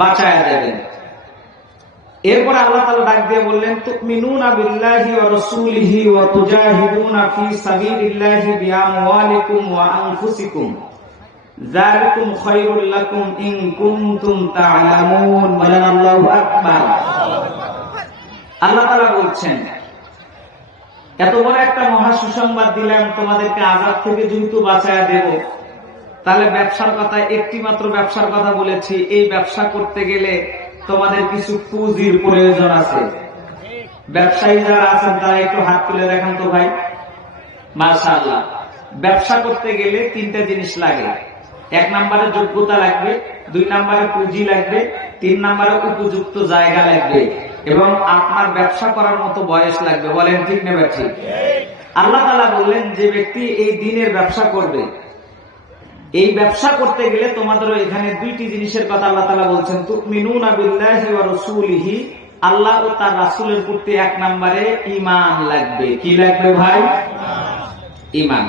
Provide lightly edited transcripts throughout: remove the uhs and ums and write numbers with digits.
বাঁচায়া দেবেন। এরপর আল্লাহ তাআলা ডাক দিয়ে বললেন, তুমিনুনা বিল্লাহি ওয়া রাসূলিহি ওয়া তুজাহিদুনা ফি সাবিলিল্লাহি বিআমওয়ালিকুম ওয়া আনফুসিকুম যালিকুম খায়রুল লাকুম ইন কুনতুম তা'লামুন। বলেন আল্লাহু আকবার। আল্লাহ তাআলা বলছেন, এত বড় একটা মহা সুসংবাদ দিলাম, তোমাদেরকে আযাব থেকে যেহেতু বাঁচায়া দেব, তাহলে ব্যবসার কথা, একটি মাত্র ব্যবসার কথা বলেছি। এই ব্যবসা করতে গেলে তোমাদের কিছু পুঁজির প্রয়োজন আছে। ব্যবসায়ী যারা আছেন তারা একটু হাত তুলে দেখান তো ভাই। মাশাআল্লাহ। ব্যবসা করতে গেলে তিনটা জিনিস লাগে। 1 নম্বরে যোগ্যতা লাগবে, 2 নম্বরে পুঁজি লাগবে, 3 নম্বরে উপযুক্ত জায়গা লাগবে এবং আপনার ব্যবসা করার মতো বয়স লাগবে। বলেন ঠিক না ঠিক? আল্লাহ তাআলা বললেন, যে ব্যক্তি এই দ্বীনের ব্যবসা করবে, এই ব্যবসা করতে গেলে তোমাদেরও এখানে 2টি জিনিসের কথা আল্লাহ তাআলা বলছেন। তুমিনুনা বিল্লাহি ওয়া রাসূলিহি, আল্লাহ ও তার রাসূলের প্রতি 1 নম্বরে ঈমান লাগবে। কি লাগবে ভাই? ঈমান।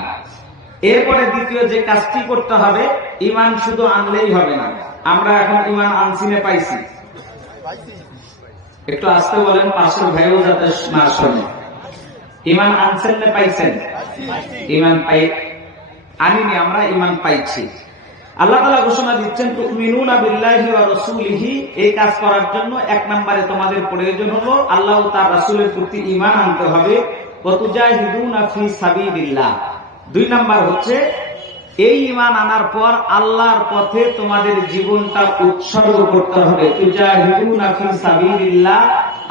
এরপরে দ্বিতীয় যে কাজটি করতে হবে, ঈমান শুধু আনলেই হবে না। আমরা এখন ঈমান আনছি না পাইছি? একটু আস্তে বলেন, পাশের ভাইও যাতে না শোনে। ঈমান আনছেন না পাইছেন? ঈমান আনিনি, আমরা ঈমান পাইছি। আল্লাহ তাআলা ঘোষণা দিচ্ছেন, তুমিনুনা বিল্লাহি ওয়া রাসূলিহি, এই কাজ করার জন্য 1 নম্বরে তোমাদের প্রয়োজন হলো আল্লাহ ও তার রাসূলের প্রতি ঈমান আনতে হবে। ওয়া তুজাহিদুনা ফি সাবিলিল্লাহ। 2 নম্বর হচ্ছে, এই ঈমান আনার পর আল্লাহর পথে তোমাদের জীবনটা উৎসর্গ করতে হবে। তুজাহিদুনা ফি সাবিলিল্লাহ,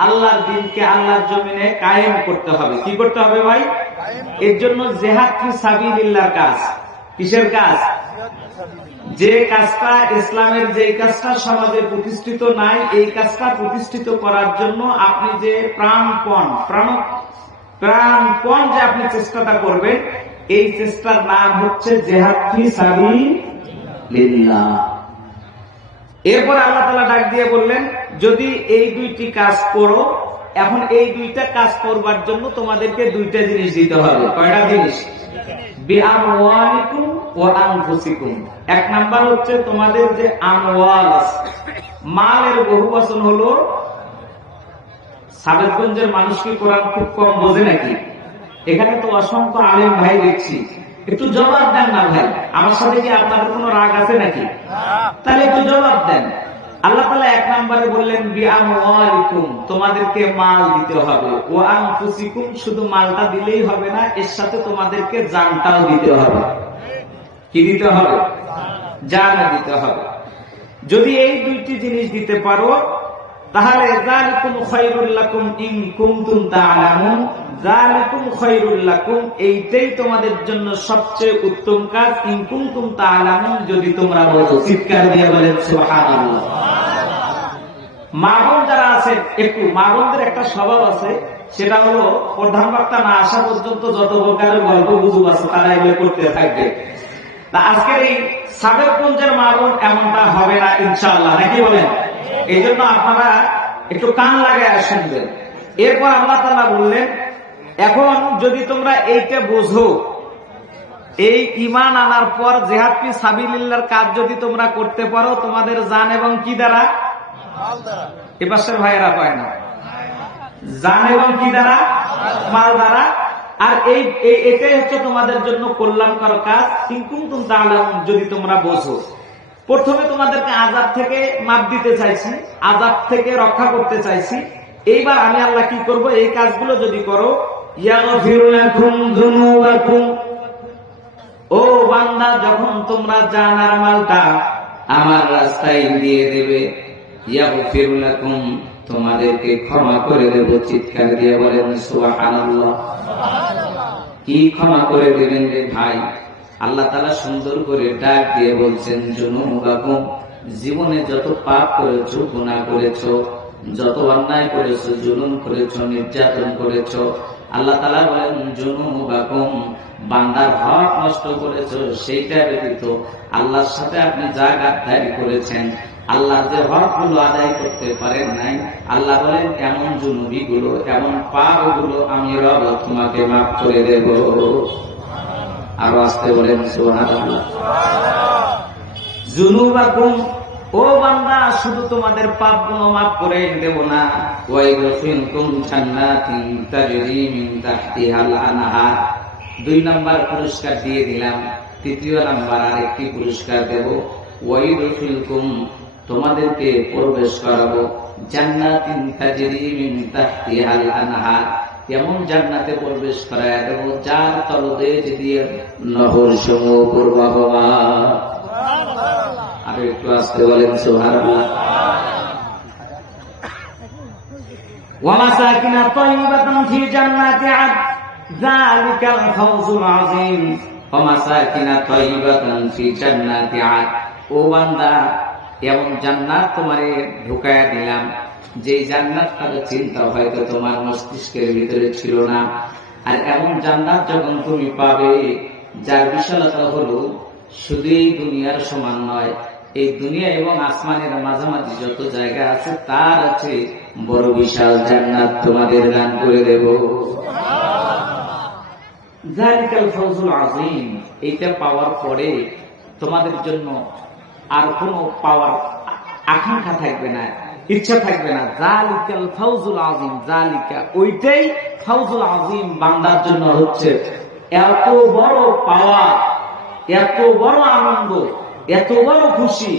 আল্লাহর দ্বীনকে আল্লাহর জমিনে কায়েম করতে হবে। কি করতে হবে ভাই? এর জন্য জিহাদ ফি সাবিলিল্লাহর কাজ। কিসের কাজ? যে কাজটা ইসলামের, যে কাজটা সমাজে প্রতিষ্ঠিত নাই, এই কাজটা প্রতিষ্ঠিত করার জন্য আপনি যে প্রাণপণ যে আপনি চেষ্টাটা করবেন, এই চেষ্টার নাম হচ্ছে জিহাদ ফি সাবিলিল্লাহ। এরপর আল্লাহ তাআলা ডাক দিয়ে বললেন, যদি এই 2টি কাজ করো, এখন এই 2টা কাজ করবার জন্য তোমাদেরকে 2টা জিনিস দিতে হবে। কয়টা জিনিস? বিআমওয়ালিকুম ওয়া আনফুসিকুম। 1 নাম্বার হচ্ছে তোমাদের যে আমওয়াল আছে, মালের বহুবচন হলো। সাবেতগঞ্জের মানুষ কি কোরআন খুব কম বোঝে নাকি? এখানে তো অসংখ্য আলেম ভাই দেখছি, একটু জবাব দেন না ভাই। আমার সাথে কি আপনাদের কোনো রাগ আছে নাকি? তাহলে একটু জবাব দেন। আল্লাহ তাআলা 1 নম্বরে বললেন বিআমওয়ালিকুম, তোমাদেরকে মাল দিতে হবে। ওয়া আনফুসিকুম, শুধু মালটা দিলেই হবে না, এর সাথে তোমাদেরকে জানটাও দিতে হবে। কি দিতে হবে? জানও দিতে হবে। যদি এই 2টি জিনিস দিতে পারো, তাহলে যালিকুম খায়রুল লাকুম ইন কুনতুম তা'লামুন। যালিকুম খায়রুল লাকুম, এইটাই তোমাদের জন্য সবচেয়ে উত্তম কাজ। ইন কুনতুম তা'লামুন, যদি তোমরা বোঝো। চিৎকার দিয়ে বলেন সুবহানাল্লাহ। মা-বোন যারা আছেন, একটু মা-বোনদের একটা স্বভাব আছে, সেটা হলো প্রধান বক্তা না আসা পর্যন্ত যত প্রকারের গল্প গুজব আছে তারা এগুলো করতে থাকবে। তা আজকের এই সাবেতগঞ্জের মা-বোন এমনটা হবে না ইনশাআল্লাহ, নাকি বলেন? এই জন্য আপনারা একটু কান লাগায় শুনবেন। এরপর আল্লাহ তাআলা বললেন, এখন যদি তোমরা এইটা বোঝো, এই ঈমান আনার পর জিহাদ ফি সাবিলিল্লাহর কাজ যদি তোমরা করতে পারো, তোমাদের জান এবং কি দ্বারা? এ পাশের ভাইয়েরা পায় না, জান এবং কি দ্বারা? মাল দ্বারা। আর এটাই হচ্ছে তোমাদের জন্য কল্যাণকর কাজ। ইন কুনতুম তা'লামুন, যদি তোমরা বোঝো। প্রথমে তোমাদেরকে আযাব থেকে মাপ দিতে চাইছি, আযাব থেকে রক্ষা করতে চাইছি। এইবার আমি আল্লাহ কি করব? এই কাজগুলো যদি করো, ইয়াগফির লাকুম যুনুবাকুম, ও বান্দা, যখন তোমরা জান আর মালটা আমার রাস্তায় দিয়ে দেবে, ইয়াগফির লাকুম, তোমাদেরকে ক্ষমা করে দেব। চিৎকার দিয়ে বলেন সুবহানাল্লাহ। কি ক্ষমা করে দেবেন রে ভাই? আল্লাহ তাআলা সুন্দর করে ডাক দিয়ে বলছেন, যুনুবাকুম, জীবনে যত পাপ করেছো, গুনাহ করেছো, যত অন্যায় করেছো, জুলুম করেছো, নির্যাতন করেছো, আল্লাহ তাআলা বলেন যুনুবাকুম, বান্দার হক নষ্ট করেছো, সেইটা ব্যতীত আল্লাহর সাথে আপনি যা গাদ্দারি করেছেন, আল্লাহ যে হক গুলো আদায় করতে পারেন নাই, আল্লাহ বলেন এমন জুনুবি গুলো, এমন পাপ গুলো আমি রব তোমাকে মাফ করে দেব। আরো আসতে বলেন সুবহানাল্লাহ। যুনুবাকুম, ও ও বান্দা, শুধু তোমাদের পাপ গুলো মাফ করে দেব না, ওয়াইদখিলকুম জান্নাতিন তাজরি মিন তাহতিহাল আনহার, 2 নাম্বার পুরস্কার দিয়ে দিলাম। 3য় নাম্বার আরেকটি পুরস্কার দেব, ওয়াইদখিলকুম, তোমাদেরকে প্রবেশ করাবো জান্নাতিন তাজরি মিন তাহতিহাল আনহার, এমন জান্নাতে প্রবেশ করায় দেব যার তলদেশ দিয়ে নহর সমূহ প্রবাহমান। আর একটু আসতে বলেন সুবহানাল্লাহ। ওয়া মাসাকিনা তাইয়িবাতান ফি জান্নাতি আদ, যালিকাল ফাওজুল আযীম। ওয়া মাসাকিনা তাইয়িবাতান ফি জান্নাতি আদ, ও বান্দা, এমন জান্নাত তোমারে ঢুকায়া দিলাম, যে জান্নাতটার চিন্তা হয়তো তোমার মস্তিষ্কের ভিতরে ছিল না। আর এমন জান্নাত যখন তুমি পাবে, যার বিশালতা হলো শুধু এই দুনিয়ার সমান নয়, এই দুনিয়া এবং আসমানের মাঝামাঝি যত জায়গা আছে তার আছে বড় বিশাল জান্নাত তোমাদের দান করে দেব। যালিকাল ফাওজুল আযীম, এইটা পাওয়ার পরে তোমাদের জন্য আর কোনো পাওয়ার আকাঙ্ক্ষা থাকবে না, ইচ্ছা থাকবে না। যালিকাল ফাওজুল আযীম, যালিকা ওইটাই ফাওজুল আযীম, বান্দার জন্য হচ্ছে এত বড় পাওয়া, এত বড় আনন্দ, এত বড় খুশি।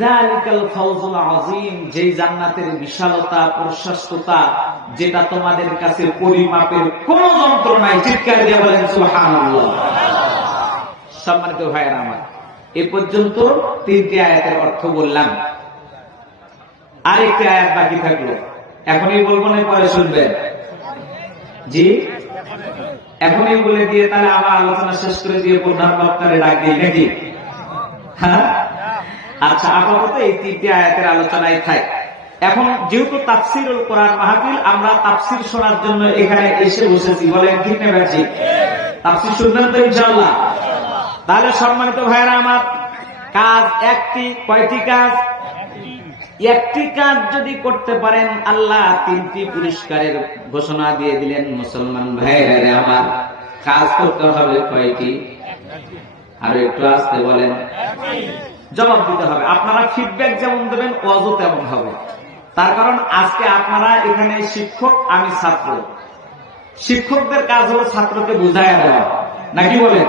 যালিকাল ফাওজুল আযীম, যে জান্নাতের বিশালতা, প্রশস্ততা, যেটা তোমাদের কাছে পরিমাপের কোন যন্ত্র নাই। চিৎকার দিয়ে বলেন সুবহানাল্লাহ। সম্মানিত ভাইয়েরা আমার, এ পর্যন্ত 3টি আয়াতের অর্থ বললাম। আরেকটি আয়াত বাকি থাকলো, এখনই বলবো না পরে শুনবেন? জি, এখনই বলে দিয়ে তাহলে আমার আলোচনা শেষ করে দিয়ে প্রধান বক্তারে ডাক দিই নাকি? হ্যাঁ, আচ্ছা, আপাতত এই 3টি আয়াতের আলোচনায় থাক। এখন যেহেতু তাফসীরুল কোরআন মাহফিল, আমরা তাফসীর শোনার জন্য এখানে এসে বসেছি, বলেন ঠিক না ভাই? তাফসীর শুনবেন তো ইনশাআল্লাহ? তাহলে সম্মানিত ভাইরা আমার, কাজ একটি। কয়টি কাজ? একটি কাজ যদি করতে পারেন, আল্লাহ 3টি পুরস্কারের ঘোষণা দিয়ে দিলেন। মুসলমান ভাইরা আমার, কাজ করতে হবে কয়টি? আর একটু আসতে বলেন। জবাব দিতে হবে। আপনারা ফিডব্যাক যেমন দেবেন, ওয়াজও তেমন হবে। তার কারণ আজকে আপনারা এখানে শিক্ষক, আমি ছাত্র। শিক্ষকদের কাজ হলো ছাত্রকে বুঝাইয়া দেওয়া, নাকি বলেন?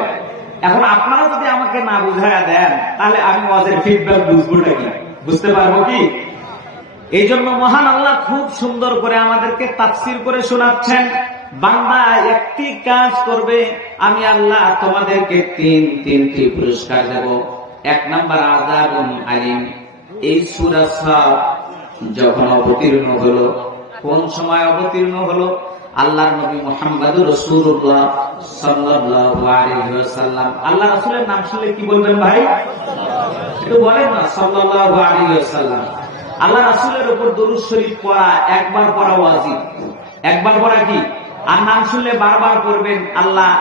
এখন আপনারা যদি আমাকে না বুঝাইয়া দেন, তাহলে আমি ওয়াজের ফিডব্যাক বুঝবো নাকি? বুঝতে পারবো কি? এই জন্য মহান আল্লাহ খুব সুন্দর করে আমাদেরকে তাফসীর করে শোনাচ্ছেন। বান্দা একটি কাজ করবে, আমি আল্লাহ তোমাদেরকে 3টি পুরস্কার দেব। 1 নাম্বার আযাবুন আলীম। এই সূরা সাদ যখন অবতীর্ণ হলো, কোন সময় অবতীর্ণ হলো? আল্লাহর নবী মুহাম্মদুর রাসূলুল্লাহ সাল্লাল্লাহু আলাইহি ওয়াসাল্লাম। আল্লাহ রাসূলের নাম শুনলে কি বলবেন ভাই? একটু বলেন না, সাল্লাল্লাহু আলাইহি ওয়াসাল্লাম। আল্লাহ রাসূলের উপর দরুদ শরীফ পড়া, একবার পড়া ওয়াজিব। একবার পড়া কি? আর নাম শুনলে বারবার পড়বেন। আল্লাহ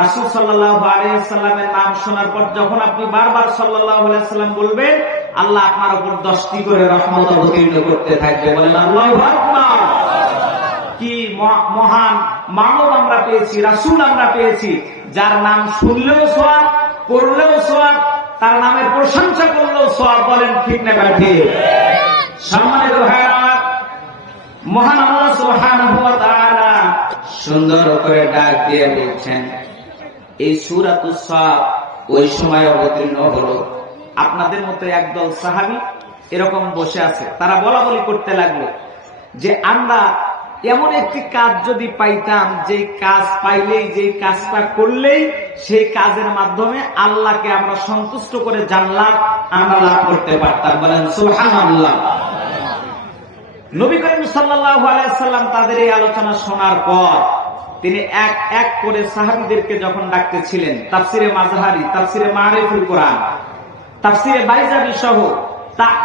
রাসূল সাল্লাল্লাহু আলাইহি ওয়াসাল্লামের নাম শোনার পর যখন আপনি বারবার সাল্লাল্লাহু আলাইহি ওয়াসাল্লাম বলবেন, আল্লাহ আপনার উপর 10টি করে রহমত অবতীর্ণ করতে থাকবে। বলেন আল্লাহু আকবার। কি মহান মানব আমরা পেয়েছি, রাসূল আমরা পেয়েছি, যার নাম শুনলেও সওয়াব, পড়লেও সওয়াব, তার নামের প্রশংসা করলেও সওয়াব। বলেন ঠিক না ঠিক? সম্মানিত ভাইরা, মহান আল্লাহ সুবহানাহু ওয়া তাআলা সুন্দর করে ডাক দিয়ে বলছেন, এই সূরাতুস সাদ ওই সময় অবতীর্ণ হলো। আপনাদের মতো একদল সাহাবী এরকম বসে আছে, তারা বলা বলি করতে লাগলো যে আমরা এমন একটি কাজ যদি পাইতাম, যে কাজ পাইলেই, যে কাজটা করলেই সেই কাজের মাধ্যমে আল্লাহকে আমরা সন্তুষ্ট করে জান্নাত আমরা লাভ করতে পারতাম। বলেন সুবহানাল্লাহ। নবী করিম সাল্লাল্লাহু আলাইহি সাল্লাম তাদের এই আলোচনা শোনার পর তিনি এক এক করে সাহাবীদেরকে যখন ডাকতেছিলেন, তাফসিরে মাযহারি, তাফসিরে মারিফুল কোরআন, তাফসিরে বাইজাবি সহ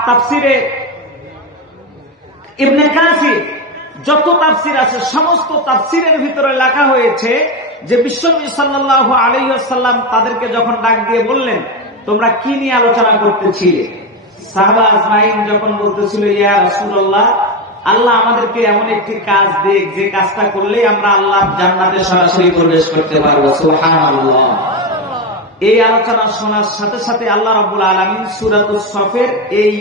তাফসিরে ইবনে কাসির, যত তাফসির আছে সমস্ত তাফসিরের ভিতরে লেখা হয়েছে যে বিশ্বনবী সাল্লাল্লাহু আলাইহি ওয়াসাল্লাম তাদেরকে যখন ডাক দিয়ে বললেন, তোমরা কি নিয়ে আলোচনা করতেছিলে? সাহাবা আজমাইন যখন বলতেছিল, ইয়া রাসূলুল্লাহ, আল্লাহ আমাদেরকে এমন একটি কাজ দেখ, যে কাজটা করলে আমরা আল্লাহর জান্নাতে সরাসরি প্রবেশ করতে পারবো। সুবহানাল্লাহ। এই আলোচনা শোনার সাথে সাথে আল্লাহ রাব্বুল আলামিন সূরাতুস সফের এই